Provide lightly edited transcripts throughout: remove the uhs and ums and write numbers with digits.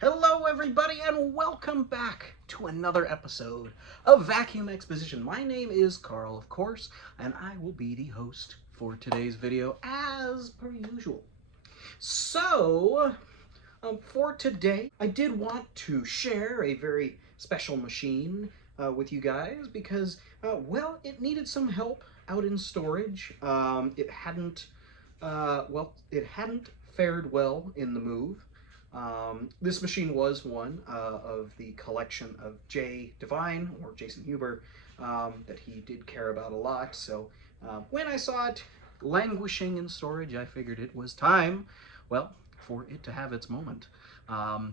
Hello everybody and welcome back to another episode of Vacuum Exposition. My name is Carl, of course, and I will be the host for today's video as per usual. So, for today, I did want to share a very special machine with you guys because, well, it needed some help out in storage. It hadn't fared well in the move. This machine was one of the collection of Jay Devine, or Jason Huber, that he did care about a lot. So when I saw it languishing in storage, I figured it was time, well, for it to have its moment. I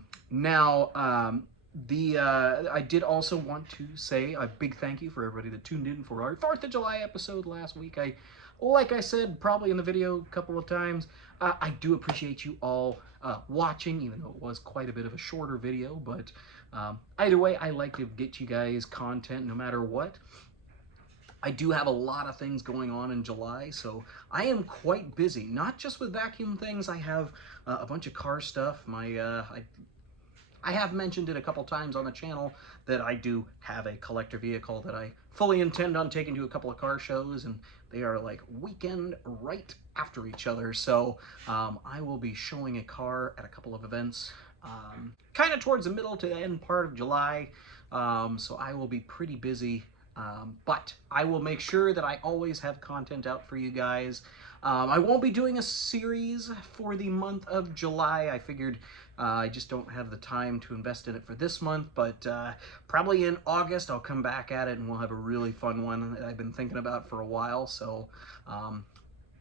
did also want to say a big thank you for everybody that tuned in for our 4th of July episode last week. Like I said, probably in the video a couple of times, I do appreciate you all watching, even though it was quite a bit of a shorter video, but either way, I like to get you guys content no matter what. I do have a lot of things going on in July, so I am quite busy. Not just with vacuum things, I have a bunch of car stuff. I have mentioned it a couple times on the channel that I do have a collector vehicle that I fully intend on taking to a couple of car shows, and they are like weekend right after each other. So I will be showing a car at a couple of events kind of towards the middle to the end part of July. So I will be pretty busy, but I will make sure that I always have content out for you guys. I won't be doing a series for the month of July. I figured I just don't have the time to invest in it for this month, but probably in August I'll come back at it and we'll have a really fun one that I've been thinking about for a while, so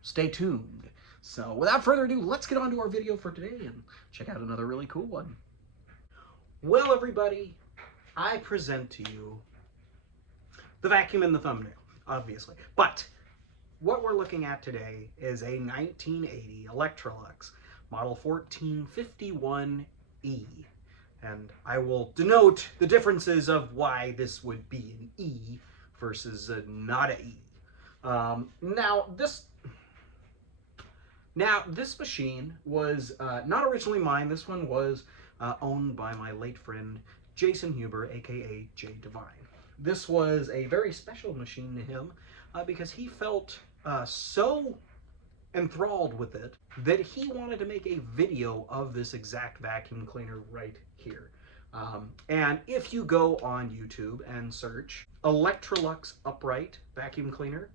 stay tuned. So without further ado, let's get on to our video for today and check out another really cool one. Well, everybody, I present to you the vacuum in the thumbnail, obviously, but what we're looking at today is a 1980 Electrolux model 1451E, and I will denote the differences of why this would be an E versus not an E. Now this machine was not originally mine. This one was owned by my late friend Jason Huber, aka Jay Devine. This was a very special machine to him because he felt so enthralled with it that he wanted to make a video of this exact vacuum cleaner right here. And if you go on YouTube and search Electrolux upright vacuum cleaner,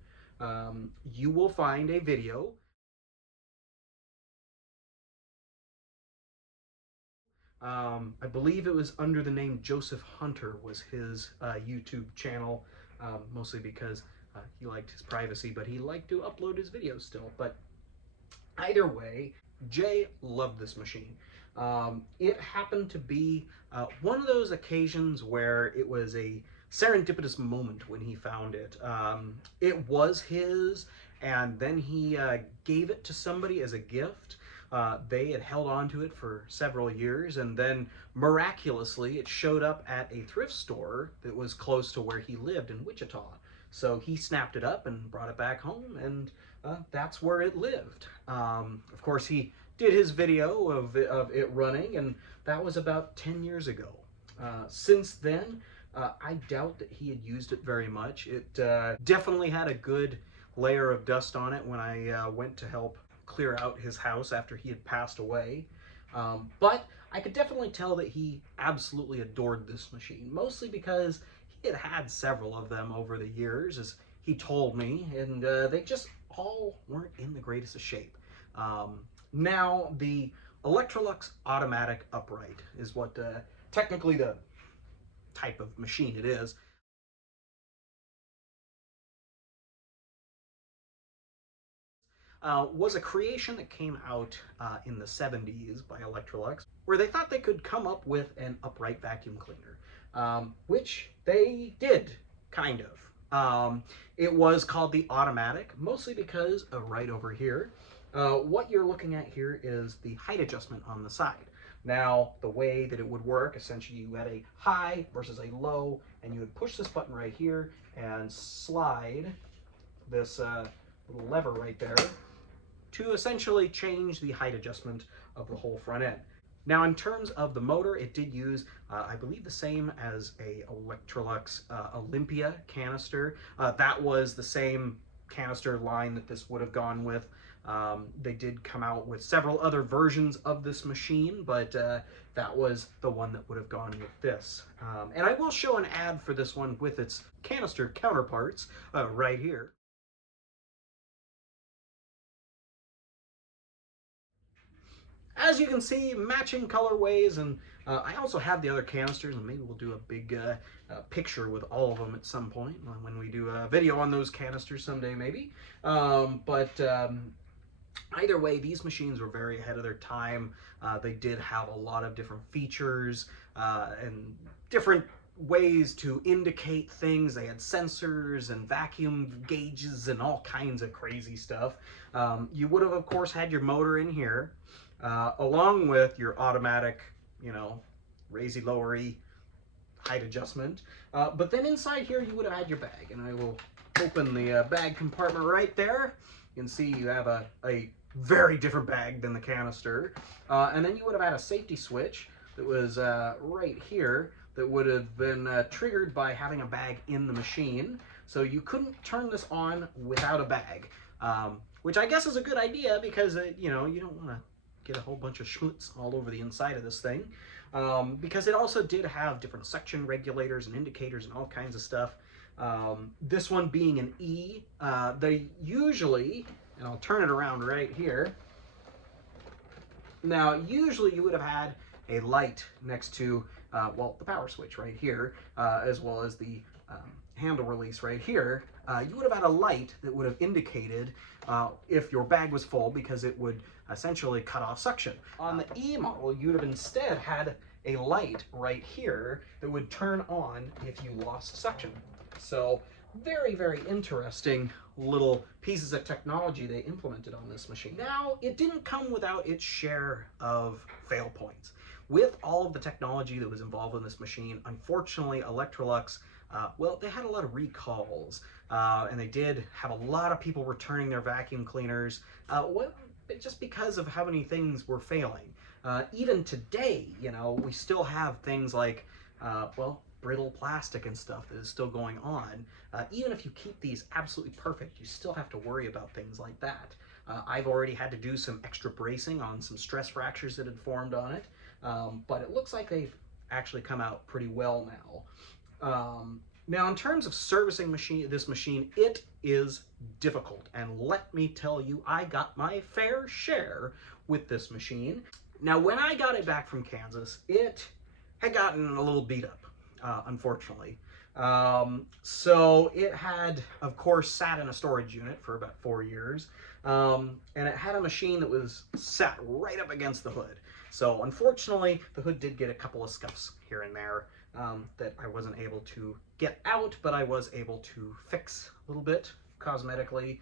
you will find a video. I believe it was under the name Joseph Hunter was his YouTube channel, mostly because he liked his privacy, but he liked to upload his videos still. But either way, Jay loved this machine. It happened to be one of those occasions where it was a serendipitous moment when he found it. It was his, and then he gave it to somebody as a gift. They had held on to it for several years, and then miraculously it showed up at a thrift store that was close to where he lived in Wichita. So he snapped it up and brought it back home, and that's where it lived. Of course, he did his video of it running, and that was about 10 years ago. Since then, I doubt that he had used it very much. It definitely had a good layer of dust on it when I went to help clear out his house after he had passed away. But I could definitely tell that he absolutely adored this machine, mostly because he had had several of them over the years, as he told me, and they just all weren't in the greatest of shape. Now, the Electrolux automatic upright is what technically the type of machine it is. Was a creation that came out in the 70s by Electrolux, where they thought they could come up with an upright vacuum cleaner, which they did, kind of. It was called the automatic, mostly because right over here, what you're looking at here is the height adjustment on the side. Now, the way that it would work, essentially you had a high versus a low, and you would push this button right here and slide this little lever right there to essentially change the height adjustment of the whole front end. Now, in terms of the motor, it did use, I believe, the same as a Electrolux Olympia canister. That was the same canister line that this would have gone with. They did come out with several other versions of this machine, but that was the one that would have gone with this. And I will show an ad for this one with its canister counterparts right here. As you can see, matching colorways, and I also have the other canisters, and maybe we'll do a big picture with all of them at some point when we do a video on those canisters someday, maybe. Either way, these machines were very ahead of their time. They did have a lot of different features and different ways to indicate things. They had sensors and vacuum gauges and all kinds of crazy stuff. You would have, of course, had your motor in here, along with your automatic, you know, raisey-lowery height adjustment. But then inside here, you would have had your bag, and I will open the bag compartment right there. You can see you have a very different bag than the canister. And then you would have had a safety switch that was right here that would have been triggered by having a bag in the machine. So you couldn't turn this on without a bag, which I guess is a good idea because, you know, you don't want to get a whole bunch of schmutz all over the inside of this thing. Because it also did have different section regulators and indicators and all kinds of stuff. This one being an E, they usually, and I'll turn it around right here. Now, usually you would have had a light next to, well, the power switch right here, as well as the handle release right here. You would have had a light that would have indicated if your bag was full, because it would essentially cut off suction. On the E model, you'd have instead had a light right here that would turn on if you lost suction. So very, very interesting little pieces of technology they implemented on this machine. Now, it didn't come without its share of fail points. With all of the technology that was involved in this machine, unfortunately, Electrolux, well, they had a lot of recalls, and they did have a lot of people returning their vacuum cleaners, well, just because of how many things were failing. Even today, you know, we still have things like, well, brittle plastic and stuff that is still going on. Even if you keep these absolutely perfect, you still have to worry about things like that. I've already had to do some extra bracing on some stress fractures that had formed on it, but it looks like they've actually come out pretty well now. Now, in terms of servicing this machine, it is difficult, and let me tell you, I got my fair share with this machine. Now, when I got it back from Kansas, it had gotten a little beat up, unfortunately. So it had, of course, sat in a storage unit for about 4 years, and it had a machine that was sat right up against the hood. So unfortunately, the hood did get a couple of scuffs here and there that I wasn't able to get out, but I was able to fix a little bit cosmetically.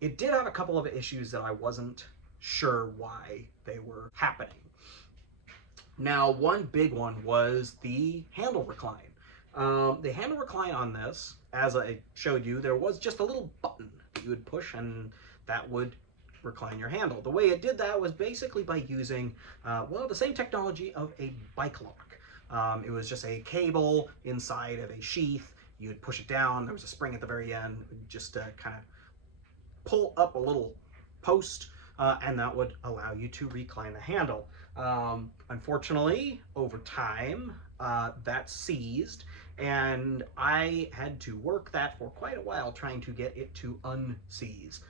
It did have a couple of issues that I wasn't sure why they were happening. Now, one big one was the handle recline. The handle recline on this, as I showed you, there was just a little button that you would push and that would recline your handle. The way it did that was basically by using, well, the same technology of a bike lock. It was just a cable inside of a sheath. You would push it down. There was a spring at the very end, just to kind of pull up a little post, and that would allow you to recline the handle. Unfortunately, over time, that seized, and I had to work that for quite a while trying to get it to unseize,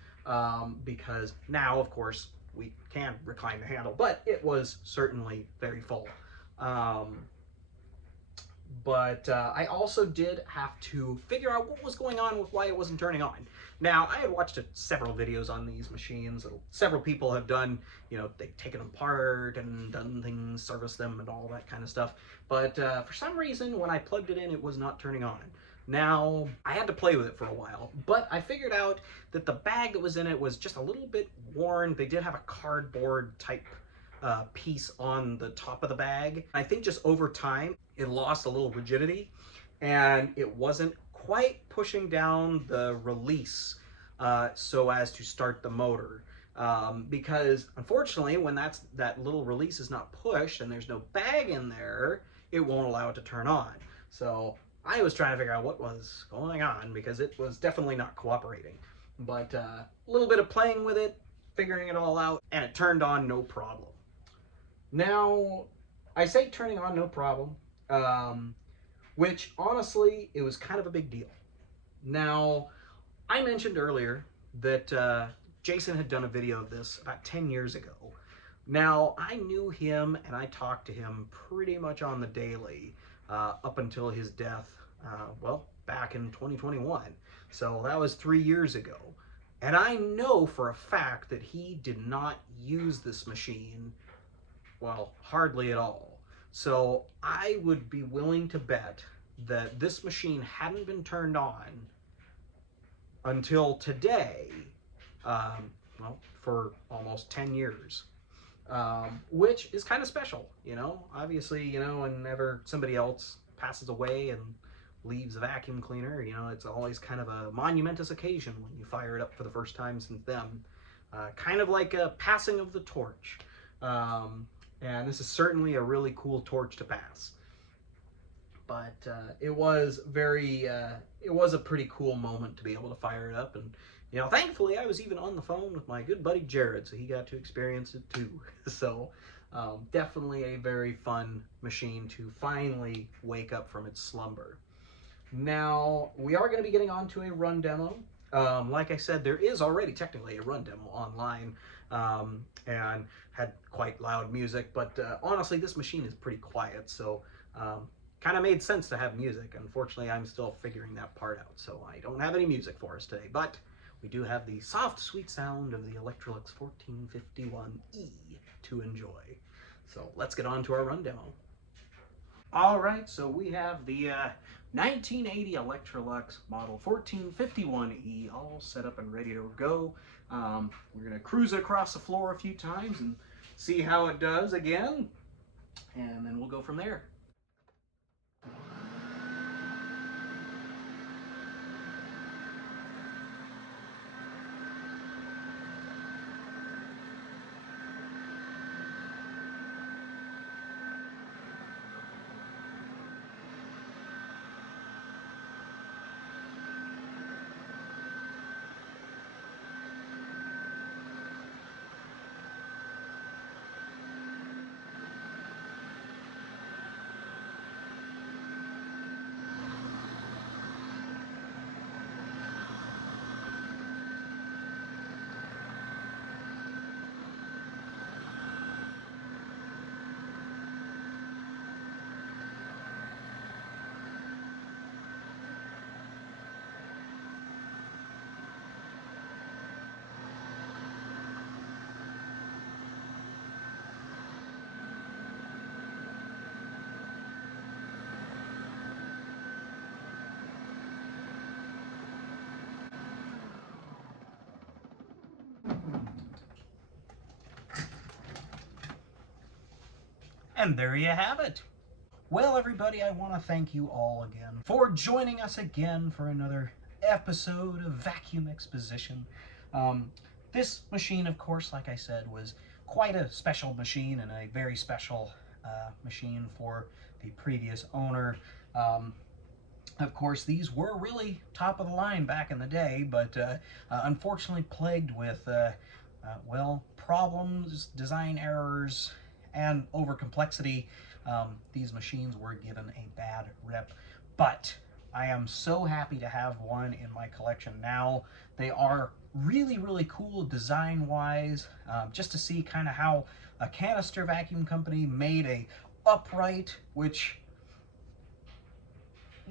because now, of course, we can recline the handle, but it was certainly very full. But I also did have to figure out what was going on with why it wasn't turning on. Now, I had watched several videos on these machines. Several people have done, you know, they've taken them apart and done things, serviced them and all that kind of stuff. But for some reason, when I plugged it in, it was not turning on. Now, I had to play with it for a while, but I figured out that the bag that was in it was just a little bit worn. They did have a cardboard type piece on the top of the bag. I think just over time, it lost a little rigidity, and it wasn't quite pushing down the release so as to start the motor. because unfortunately, when that little release is not pushed and there's no bag in there, it won't allow it to turn on. So I was trying to figure out what was going on because it was definitely not cooperating. But a little bit of playing with it, figuring it all out, and it turned on no problem. Now, I say turning on no problem, which honestly, it was kind of a big deal. Now, I mentioned earlier that Jason had done a video of this about 10 years ago. Now, I knew him and I talked to him pretty much on the daily up until his death, well, back in 2021. So that was 3 years ago. And I know for a fact that he did not use this machine, well, hardly at all. So I would be willing to bet that this machine hadn't been turned on until today, well, for almost 10 years, which is kind of special, you know? Obviously, you know, whenever somebody else passes away and leaves a vacuum cleaner, you know, it's always kind of a monumentous occasion when you fire it up for the first time since them. Kind of like a passing of the torch. And this is certainly a really cool torch to pass. But it was it was a pretty cool moment to be able to fire it up. And, you know, thankfully I was even on the phone with my good buddy Jared, so he got to experience it too. So definitely a very fun machine to finally wake up from its slumber. Now, we are going to be getting on to a run demo. Like I said, there is already technically a run demo online, and had quite loud music, but honestly, this machine is pretty quiet, so kind of made sense to have music. Unfortunately, I'm still figuring that part out, so I don't have any music for us today, but we do have the soft, sweet sound of the Electrolux 1451E to enjoy. So let's get on to our run demo. All right, so we have the 1980 Electrolux model 1451E all set up and ready to go. We're going to cruise it across the floor a few times and see how it does again, and then we'll go from there. And there you have it. Well, everybody, I want to thank you all again for joining us again for another episode of Vacuum Exposition. This machine, of course, like I said, was quite a special machine and a very special machine for the previous owner. Of course, these were really top of the line back in the day, but unfortunately plagued with, well, problems, design errors, and over complexity. These machines were given a bad rep, but I am so happy to have one in my collection now. They are really, really cool design-wise, just to see kind of how a canister vacuum company made a upright, which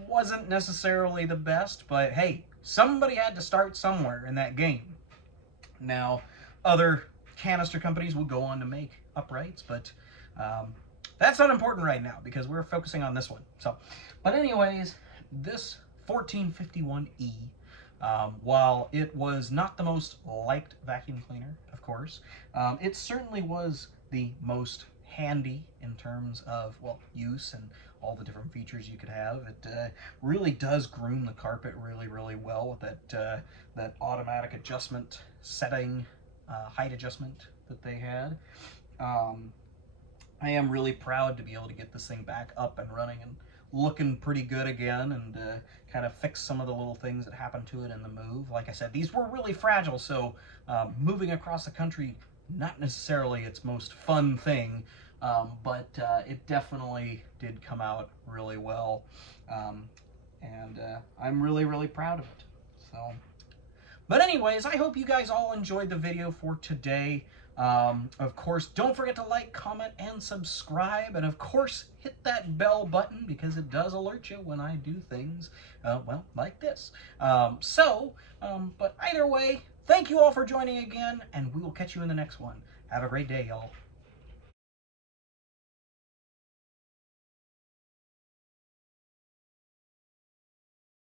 wasn't necessarily the best, but hey, somebody had to start somewhere in that game. Now, other canister companies will go on to make uprights, but that's not important right now because we're focusing on this one. So, but anyways, this 1451E, while it was not the most liked vacuum cleaner, of course, it certainly was the most handy in terms of, well, use and all the different features you could have. It really does groom the carpet really, really well with that that automatic adjustment setting height adjustment that they had. I am really proud to be able to get this thing back up and running and looking pretty good again, and kind of fix some of the little things that happened to it in the move. Like I said, these were really fragile, so moving across the country, not necessarily its most fun thing, but it definitely did come out really well, and I'm really, really proud of it. So, but anyways, I hope you guys all enjoyed the video for today. Of course, don't forget to like, comment, and subscribe, and of course, hit that bell button because it does alert you when I do things, well, like this. But either way, thank you all for joining again, and we will catch you in the next one. Have a great day, y'all.